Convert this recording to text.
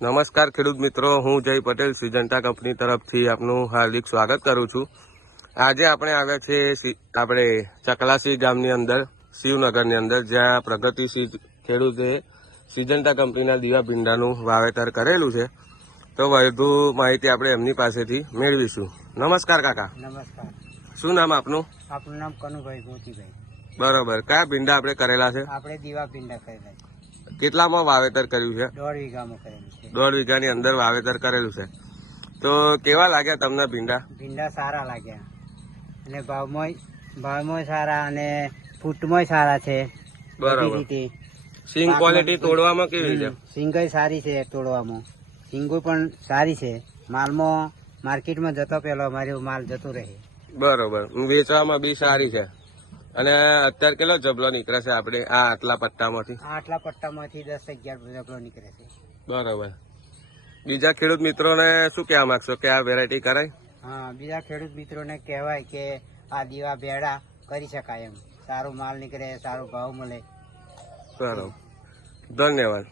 નમસ્કાર ખેડૂત મિત્રો, હું જય પટેલ સિજન્ટા કંપની તરફથી આપનું હાર્દિક સ્વાગત કરું છું। આજે આપણે આવ્યા છીએ આપણે ચકલાસી ગામની અંદર, શિવનગરની અંદર, જ્યાં પ્રગતિશીલ ખેડૂતે સિજન્ટા કંપનીના દીવા ભીંડાનું વાવેતર કરેલું છે। તો વધુ માહિતી આપણે એમની પાસેથી મેળવીશું। નમસ્કાર કાકા। નમસ્કાર। શું નામ આપનું? આપણું નામ કનુભાઈ મોતીભાઈ। બરોબર, કયા ભીંડા આપણે કરેલા છે? આપણે દીવા ભીંડા કરેલા છે। કેટલામાં વાવેતર કર્યું છે? 1.5 વીઘામાં કરેલું છે। 1.5 વીઘાની અંદર વાવેતર કરેલું છે। તો કેવા લાગ્યા તમને ભીંડા? ભીંડા સારા લાગ્યા અને ભાવમાં સારા અને ફૂટમાં સારા છે। બરાબર। સિંગ ક્વોલિટી તોડવામાં કેવી છે? સિંગઈ સારી છે, તોડવામાં સિંગો પણ સારી છે। માલમાં માર્કેટમાં જતો પેલો અમારો માલ જતો રહે। બરોબર, વેચવામાં બી સારી છે। અને અત્યારે કેટલો જબલો નીકળે છે આપણે આ આટલા પટ્ટામાંથી? આટલા પટ્ટામાંથી 10-11 જબલો નીકળે છે। બરોબર। બીજા ખેડૂત મિત્રોને શું કહેવા માંગશો કે આ વેરાયટી કરાય? હા, બીજા ખેડૂત મિત્રોને કહેવાય કે આ દીવા ભેડા કરી શકાય એમ। સારો માલ નીકળે, સારો ભાવ મળે। બરોબર, ધન્યવાદ।